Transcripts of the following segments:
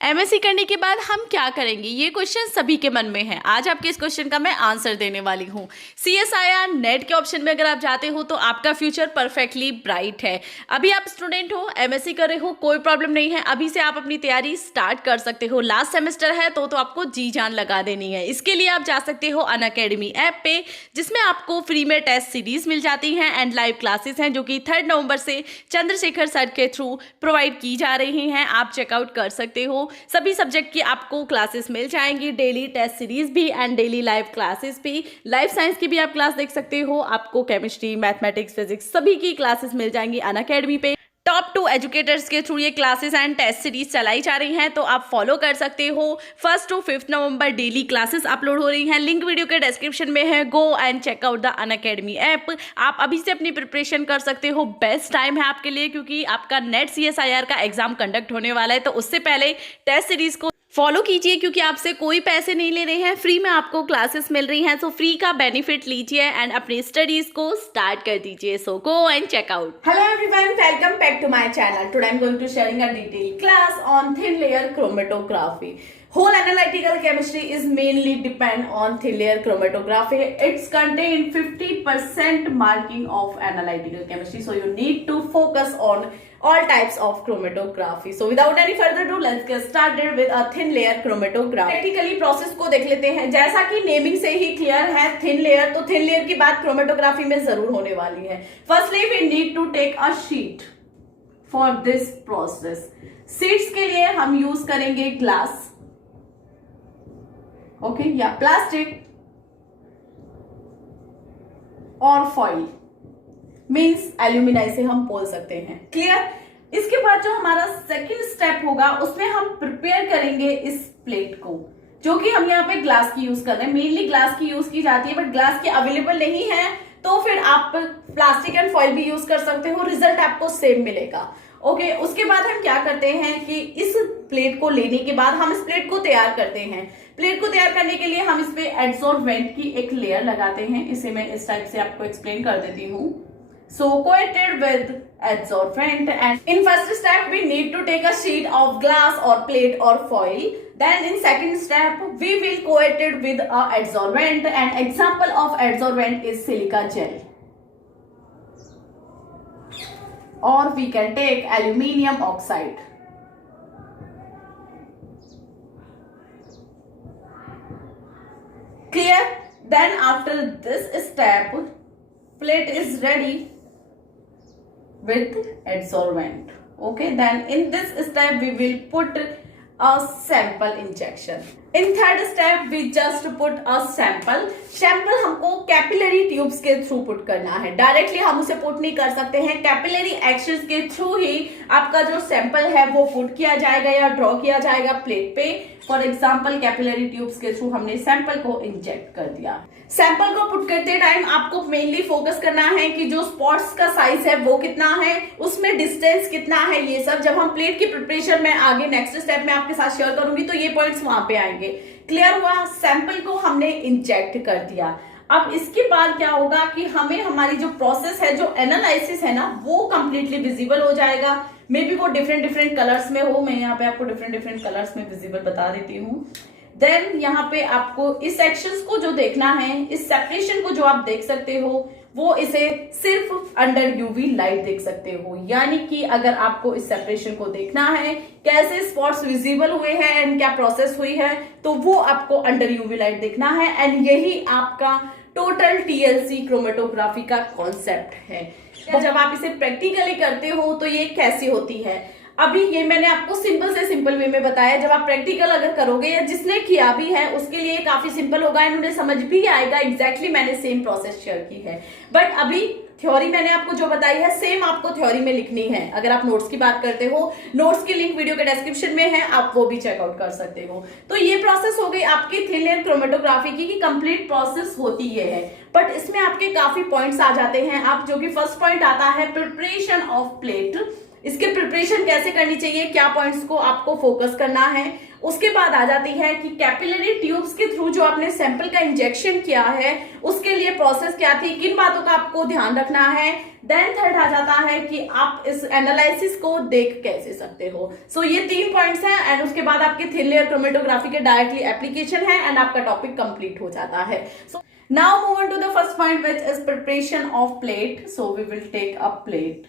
MSc करने के बाद हम क्या करेंगे, ये क्वेश्चन सभी के मन में है। आज आपके इस क्वेश्चन का मैं आंसर देने वाली हूँ। सीएसआईआर नेट के ऑप्शन में अगर आप जाते हो तो आपका फ्यूचर परफेक्टली ब्राइट है। अभी आप स्टूडेंट हो, एमएससी कर रहे हो, कोई प्रॉब्लम नहीं है, अभी से आप अपनी तैयारी स्टार्ट कर सकते हो। लास्ट सेमेस्टर है तो आपको जी जान लगा देनी है। इसके लिए आप जा सकते हो अनअकैडमी ऐप पे, जिसमें आपको फ्री में टेस्ट सीरीज मिल जाती हैं एंड लाइव क्लासेस हैं जो कि 3 नवंबर से चंद्रशेखर सर के थ्रू प्रोवाइड की जा रही हैं। आप चेकआउट कर सकते हो। सभी सब्जेक्ट की आपको क्लासेस मिल जाएंगी, डेली टेस्ट सीरीज भी एंड डेली लाइव क्लासेस भी। लाइफ साइंस की भी आप क्लास देख सकते हो। आपको केमिस्ट्री, मैथमेटिक्स, फिजिक्स सभी की क्लासेस मिल जाएंगी अनअकैडमी पे। टॉप 2 एजुकेटर्स के थ्रू ये क्लासेस एंड टेस्ट सीरीज चलाई जा रही हैं, तो आप फॉलो कर सकते हो। 1 to 5 नवंबर डेली क्लासेस अपलोड हो रही हैं। लिंक वीडियो के डिस्क्रिप्शन में है। Go and check out the Unacademy app. आप अभी से अपनी प्रिपरेशन कर सकते हो। बेस्ट टाइम है आपके लिए, क्योंकि आपका नेट सीएसआईआर का एग्जाम कंडक्ट होने वाला है। तो उससे पहले टेस्ट सीरीज को फॉलो कीजिए, क्योंकि आपसे कोई पैसे नहीं ले रहे हैं, फ्री में आपको क्लासेस मिल रही हैं। सो फ्री का बेनिफिट लीजिए एंड अपनी स्टडीज को स्टार्ट कर दीजिए। So go and check out. Hello everyone, welcome back to my channel. Today I'm going to sharing a detailed class on thin layer chromatography. Whole analytical chemistry is mainly depend on thin layer chromatography. It's contain 50% marking of analytical chemistry. So you need to focus on all types of chromatography. So without any further ado, let's get started with a thin layer chromatography. Practically process को देख लेते हैं। जैसा कि naming से ही clear है, thin layer, तो थिन लेयर की बात क्रोमेटोग्राफी में जरूर होने वाली है। Firstly we need to take a sheet for this process. Sheets के लिए हम यूज करेंगे ग्लास, ओके, या प्लास्टिक और फॉइल, मीन्स एल्यूमिनाई से हम बोल सकते हैं। क्लियर। इसके बाद जो हमारा सेकंड स्टेप होगा, उसमें हम प्रिपेयर करेंगे इस प्लेट को, जो कि हम यहाँ पे ग्लास की यूज कर रहे हैं। मेनली ग्लास की यूज की जाती है, बट ग्लास की अवेलेबल नहीं है तो फिर आप प्लास्टिक एंड फॉइल भी यूज कर सकते हो। रिजल्ट आपको सेम मिलेगा। ओके, उसके बाद हम क्या करते हैं कि इस प्लेट को लेने के बाद हम इस प्लेट को तैयार करते हैं। प्लेट को तैयार करने के लिए हम इस पे एडसोर्बेंट की एक लेयर लगाते हैं। इसे मैं इस टाइप से आपको एक्सप्लेन कर देती हूँ। So coated with adsorbent, and in first step we need to take a sheet of glass or plate or foil. Then in second step we will coat it with a adsorbent, and example of adsorbent is silica gel. Or we can take aluminium oxide. Clear? Then after this step, plate is ready with adsorbent. Okay, then in this step we will put a sample injection. In third step we just put a sample. Sample हमको capillary tubes के through put करना है। Directly हम उसे put नहीं कर सकते हैं। कैपिलरी एक्शंस के थ्रू ही आपका जो सैंपल है वो पुट किया जाएगा या ड्रॉ किया जाएगा प्लेट पे। फॉर एग्जाम्पल कैपिलरी ट्यूब्स के थ्रू हमने सैंपल को इंजेक्ट कर दिया। सैंपल को पुट करते टाइम आपको मेनली फोकस करना है कि जो स्पॉट्स का साइज है वो कितना है, उसमें डिस्टेंस कितना है। ये सब जब हम प्लेट की प्रिपरेशन में आगे नेक्स्ट स्टेप में आपके साथ शेयर करूंगी तो ये पॉइंट्स वहां पे आएंगे। क्लियर हुआ? सैंपल को हमने इंजेक्ट कर दिया। अब इसके बाद क्या होगा कि हमें हमारी जो प्रोसेस है, जो एनालिसिस है ना, वो कंप्लीटली विजिबल हो जाएगा। मे बी वो डिफरेंट कलर्स में हो। मैं यहाँ पे आपको डिफरेंट कलर्स में विजिबल बता देती हूँ। देन यहाँ पे आपको इस सेक्शंस को जो देखना है, इस सेपरेशन को जो आप देख सकते हो, वो इसे सिर्फ अंडर यूवी लाइट देख सकते हो। यानी कि अगर आपको इस सेपरेशन को देखना है, कैसे स्पॉट्स विजिबल हुए हैं एंड क्या प्रोसेस हुई है, तो वो आपको अंडर यूवी लाइट देखना है। एंड यही आपका टोटल टीएलसी क्रोमेटोग्राफी का कॉन्सेप्ट है। जब आप इसे प्रैक्टिकली करते हो तो ये कैसी होती है, अभी ये मैंने आपको सिंपल से सिंपल वे में बताया। जब आप प्रैक्टिकल अगर करोगे या जिसने किया भी है उसके लिए काफी सिंपल होगा एंड उन्हें समझ भी आएगा। एग्जैक्टली मैंने सेम प्रोसेस शेयर की है, बट अभी थ्योरी मैंने आपको जो बताई है सेम आपको थ्योरी में लिखनी है। अगर आप नोट्स की बात करते हो, नोट्स की लिंक वीडियो के डिस्क्रिप्शन में है, आप वो भी चेकआउट कर सकते हो। तो ये प्रोसेस हो गई आपकी थिन लेयर क्रोमेटोग्राफी की कंप्लीट प्रोसेस होती है। बट इसमें आपके काफी पॉइंट्स आ जाते हैं। आप जो कि फर्स्ट पॉइंट आता है प्रिपरेशन ऑफ प्लेट। इसके प्रिपरेशन कैसे करनी चाहिए, क्या पॉइंट्स को आपको फोकस करना है। उसके बाद आ जाती है कि कैपिलरी ट्यूब्स के थ्रू जो आपने सैंपल का इंजेक्शन किया है उसके लिए प्रोसेस क्या थी, किन बातों का आपको ध्यान रखना है। देन थर्ड आ जाता है कि आप इस एनालिसिस को देख कैसे सकते हो। सो ये 3 पॉइंट्स हैं एंड उसके बाद आपके थिन लेयर क्रोमेटोग्राफी के डायरेक्टली एप्लीकेशन है एंड आपका टॉपिक कंप्लीट हो जाता है। So now move on to the first point which is preparation of plate. So we will take a plate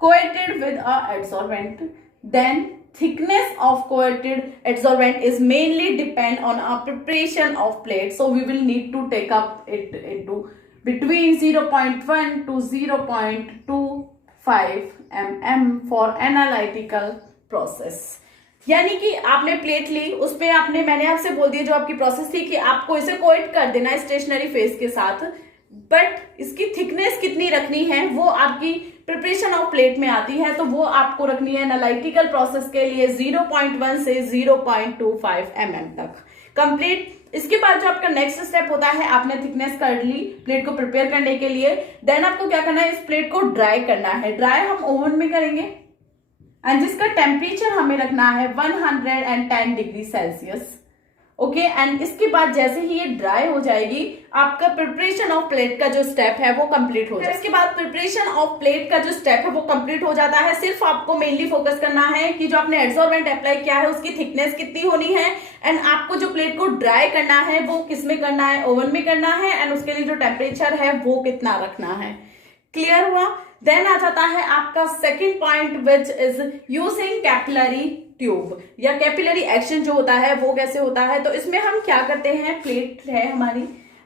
coated with a adsorbent. Then thickness of coated adsorbent is mainly depend on our preparation of plate. So we will need to take up it into between 0.1 to 0.25 mm for analytical process. यानी कि आपने plate ली, उसपे आपने, मैंने आपसे बोल दिया जो आपकी प्रोसेस थी कि आपको इसे कोएट कर देना है स्टेशनरी फेस के साथ, बट इसकी थिकनेस कितनी रखनी है वो आपकी प्रिपरेशन ऑफ प्लेट में आती है। तो वो आपको रखनी है एनालिटिकल प्रोसेस के लिए 0.1 से 0.25 mm तक कंप्लीट। इसके बाद जो आपका नेक्स्ट स्टेप होता है, आपने थिकनेस कर ली प्लेट को प्रिपेयर करने के लिए, देन आपको क्या करना है, इस प्लेट को ड्राई करना है। ड्राई हम ओवन में करेंगे एंड जिसका टेम्परेचर हमें रखना है 110 डिग्री सेल्सियस। ओके एंड इसके बाद जैसे ही ये ड्राई हो जाएगी आपका प्रिपरेशन ऑफ प्लेट का जो स्टेप है वो कंप्लीट हो जाएगा। इसके बाद प्रिपरेशन ऑफ प्लेट का जो स्टेप है वो कंप्लीट हो जाता है। सिर्फ आपको मेनली फोकस करना है कि जो आपने एडसॉर्बेंट अप्लाई किया है उसकी थिकनेस कितनी होनी है एंड आपको जो प्लेट को ड्राई करना है वो किस में करना है, ओवन में करना है एंड उसके लिए जो टेम्परेचर है वो कितना रखना है। क्लियर हुआ। देन आ जाता है आपका second point which is using capillary tube या कैपिलरी एक्शन जो होता है वो कैसे होता है। तो इसमें हम क्या करते हैं, प्लेट है हमारी,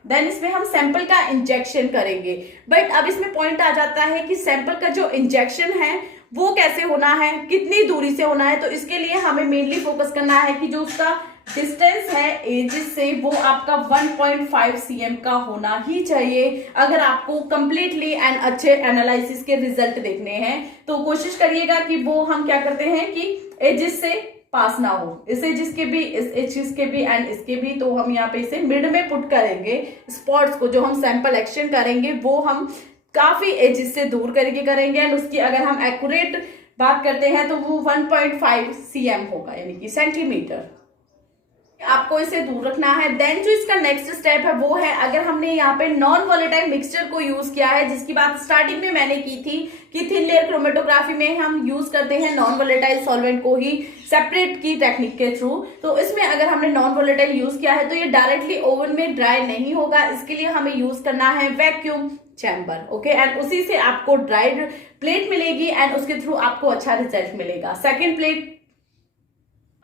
देन इसमें हम सैंपल का इंजेक्शन करेंगे। बट अब इसमें पॉइंट आ जाता है कि सैंपल का जो इंजेक्शन है वो कैसे होना है, कितनी दूरी से होना है। तो इसके लिए हमें मेनली फोकस करना है कि जो उसका डिस्टेंस है एजिस से वो आपका 1.5 cm का होना ही चाहिए अगर आपको कंप्लीटली एंड अच्छे एनालिसिस के रिजल्ट देखने हैं। तो कोशिश करिएगा कि वो हम क्या करते हैं कि एजिस से पास ना हो, इस एजिस के भी, इस एजिस के भी एंड इसके भी। तो हम यहाँ पे इसे मिड में पुट करेंगे। स्पॉट्स को जो हम सैंपल एक्शन करेंगे वो हम काफी एजिस से दूर करके करेंगे एंड उसकी अगर हम एक्यूरेट बात करते हैं तो वो 1.5 cm होगा यानी कि सेंटीमीटर। आपको इसे दूर रखना है। देन जो इसका नेक्स्ट स्टेप है वो है, अगर हमने यहाँ पे नॉन वॉलेटाइल मिक्सचर को यूज किया है, जिसकी बात स्टार्टिंग में मैंने की थी कि थिन लेयर क्रोमेटोग्राफी में हम यूज करते हैं नॉन वॉलेटाइल सॉल्वेंट को ही सेपरेट की टेक्निक के थ्रू। तो इसमें अगर हमने नॉन वॉलेटाइल यूज किया है तो ये डायरेक्टली ओवन में ड्राई नहीं होगा, इसके लिए हमें यूज करना है वैक्यूम चैम्बर। ओके एंड उसी से आपको ड्राइड प्लेट मिलेगी एंड उसके थ्रू आपको अच्छा रिजल्ट मिलेगा। Second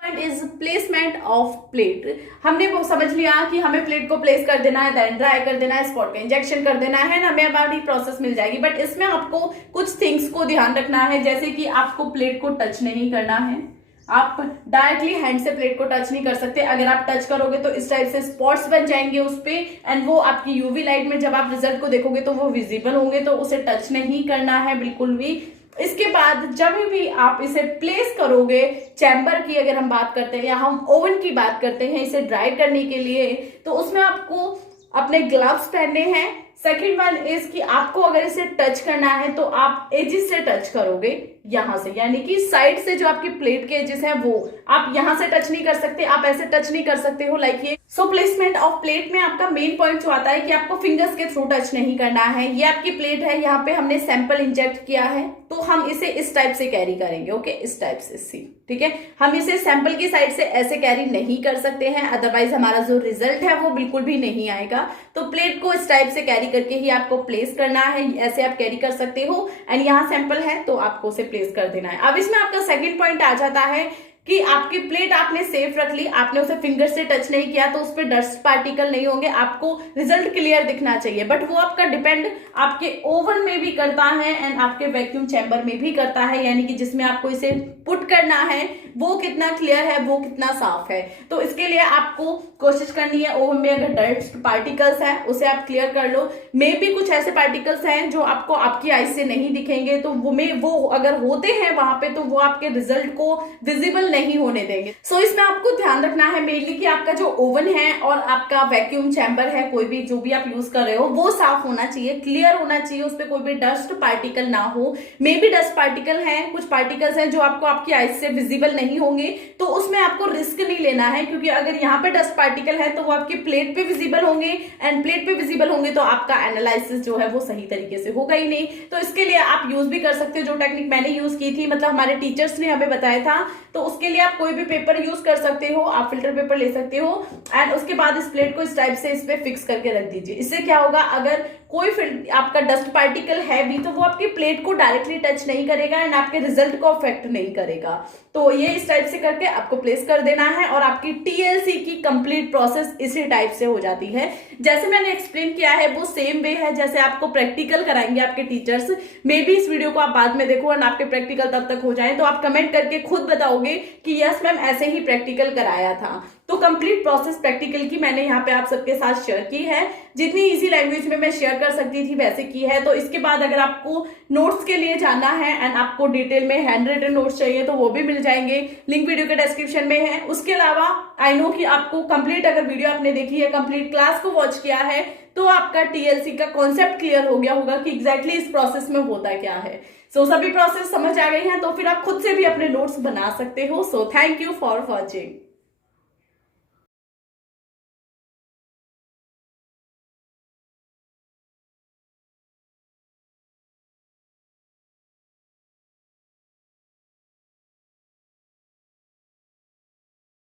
point is placement of plate. हमने वो समझ लिया कि हमें प्लेट को प्लेस कर देना है, देन ड्राई कर देना है, स्पॉट का इंजेक्शन कर देना है ना, हमें हमारी प्रोसेस मिल जाएगी। बट इसमें आपको कुछ थिंग्स को ध्यान रखना है, जैसे कि आपको प्लेट को टच नहीं करना है। आप डायरेक्टली हैंड से प्लेट को टच नहीं कर सकते। अगर आप टच करोगे तो इस टाइप से स्पॉट्स बन जाएंगे उस पे एंड वो आपकी यूवी लाइट में जब आप रिजल्ट को देखोगे तो वो विजिबल होंगे। तो उसे टच नहीं करना है बिल्कुल भी। इसके बाद जब भी आप इसे प्लेस करोगे, चैम्बर की अगर हम बात करते हैं या हम ओवन की बात करते हैं इसे ड्राई करने के लिए, तो उसमें आपको अपने ग्लव्स पहनने हैं। सेकेंड वन इज कि आपको अगर इसे टच करना है तो आप एजिस से टच करोगे यहां से, यानी कि साइड से जो आपकी प्लेट के एजिस है वो आप यहां से टच नहीं कर सकते, आप ऐसे टच नहीं कर सकते हो लाइक ये। सो प्लेसमेंट ऑफ प्लेट में आपका मेन पॉइंट जो आता है कि आपको फिंगर्स के थ्रू टच नहीं करना है। ये आपकी प्लेट है, यहाँ पे हमने सैंपल इंजेक्ट किया है तो हम इसे इस टाइप से कैरी करेंगे। ओके इस टाइप से, सी ठीक है। हम इसे सैंपल की साइड से ऐसे कैरी नहीं कर सकते हैं, अदरवाइज हमारा जो रिजल्ट है वो बिल्कुल भी नहीं आएगा। तो प्लेट को इस टाइप से कैरी करके ही आपको प्लेस करना है। ऐसे आप कैरी कर सकते हो एंड यहाँ सैंपल है तो आपको उसे प्लेस कर देना है। अब इसमें आपका सेकंड पॉइंट आ जाता है कि आपकी प्लेट आपने सेफ रख ली, आपने उसे फिंगर से टच नहीं किया तो उस पर डस्ट पार्टिकल नहीं होंगे, आपको रिजल्ट क्लियर दिखना चाहिए। बट वो आपका डिपेंड आपके ओवन में भी करता है एंड आपके वैक्यूम चैम्बर में भी करता है, यानी कि जिसमें आपको इसे पुट करना है वो कितना क्लियर है, वो कितना साफ है। तो इसके लिए आपको कोशिश करनी है ओवन में अगर डस्ट पार्टिकल्स हैं उसे आप क्लियर कर लो। मे भी कुछ ऐसे पार्टिकल्स हैं जो आपको आपकी आई से नहीं दिखेंगे, तो वो अगर होते हैं वहां पे तो वो आपके रिजल्ट को विजिबल नहीं होने देंगे। सो इसमें आपको ध्यान रखना है मेनली कि आपका जो ओवन है और आपका वैक्यूम चैम्बर है, कोई भी जो भी आप यूज कर रहे हो वो साफ होना चाहिए, क्लियर होना चाहिए, उस पर कोई भी डस्ट पार्टिकल ना हो। मे बी डस्ट पार्टिकल है, कुछ पार्टिकल्स हैं जो आपको आपकी आईज से विजिबल नहीं होंगे, तो उसमें आपको रिस्क नहीं लेना है, क्योंकि अगर यहाँ पे डस्ट पार्टिकल है तो वो आपकी प्लेट पे विजिबल होंगे, एंड प्लेट पे विजिबल होंगे तो आपका एनालिसिस जो है वो सही तरीके से होगा ही नहीं। तो इसके लिए आप यूज भी कर सकते हो जो टेक्निक मैंने यूज की थी, मतलब हमारे टीचर्स ने हमें बताया था। तो उसके लिए आप कोई भी पेपर यूज कर सकते हो, आप फिल्टर पेपर ले सकते हो, एंड उसके बाद इस प्लेट को इस टाइप से इस पे फिक्स करके रख दीजिए। इससे क्या होगा, अगर कोई आपका डस्ट पार्टिकल है भी तो वो आपकी प्लेट को डायरेक्टली टच नहीं करेगा एंड आपके रिजल्ट को अफेक्ट नहीं करेगा। तो ये इस टाइप से करके आपको प्लेस कर देना है और आपकी टीएलसी की कंप्लीट प्रोसेस इसी टाइप से हो जाती है। जैसे मैंने एक्सप्लेन किया है वो सेम वे है जैसे आपको प्रैक्टिकल कराएंगे आपके टीचर्स। मे बी इस वीडियो को आप बाद में देखो एंड आपके प्रैक्टिकल तब तक हो जाए तो आप कमेंट करके खुद बताओगे कि यस मैम ऐसे ही प्रैक्टिकल कराया था। तो कंप्लीट प्रोसेस प्रैक्टिकल की मैंने यहाँ पे आप सबके साथ शेयर की है, जितनी इजी लैंग्वेज में मैं शेयर कर सकती थी वैसे की है। तो इसके बाद अगर आपको नोट्स के लिए जाना है एंड आपको डिटेल में हैंड रिटन नोट्स चाहिए तो वो भी मिल जाएंगे, लिंक वीडियो के डिस्क्रिप्शन में है। उसके अलावा आई नो कि आपको कंप्लीट अगर वीडियो आपने देखी है, कंप्लीट क्लास को वॉच किया है, तो आपका टीएलसी का कॉन्सेप्ट क्लियर हो गया होगा कि एग्जैक्टली इस प्रोसेस में होता क्या है। सो सभी प्रोसेस समझ आ गई हैं तो फिर आप खुद से भी अपने नोट्स बना सकते हो। So thank you for watching.